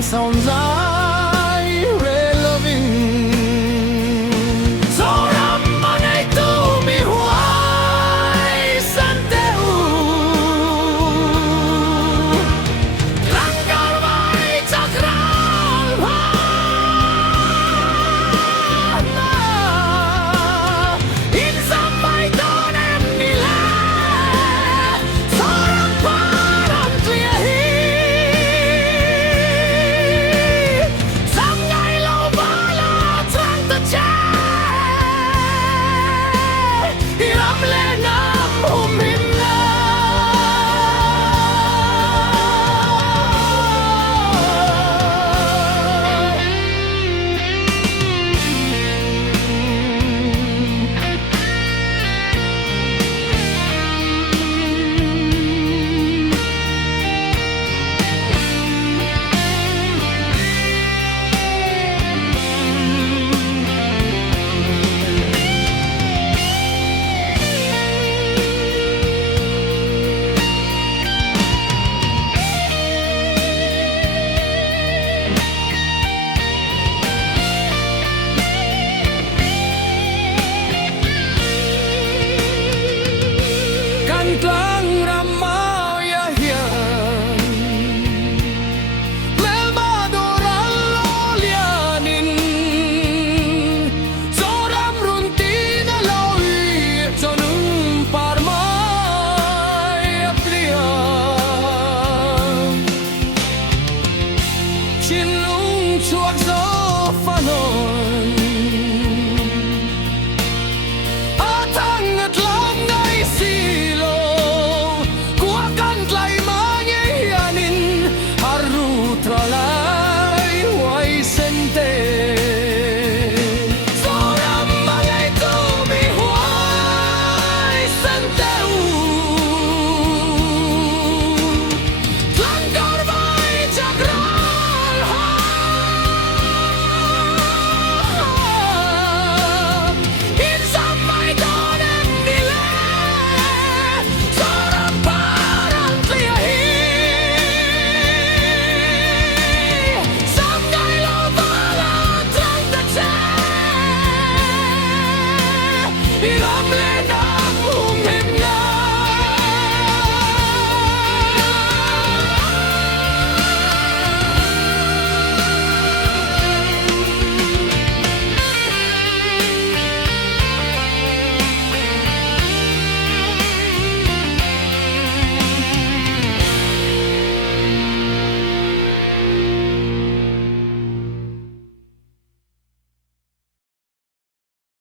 ang sounds ay relevant. ZORAM mangaitu mihuay santeu langgar may cakral hana insam may tonem nila ZORAM parang tuyahi samngai lo bala trang ta cha hiram le nam humim na kantlang ramau yahian melmadoral lolianin ZORAM runti na lawi sonung parmay aplian chinung chuak so fanon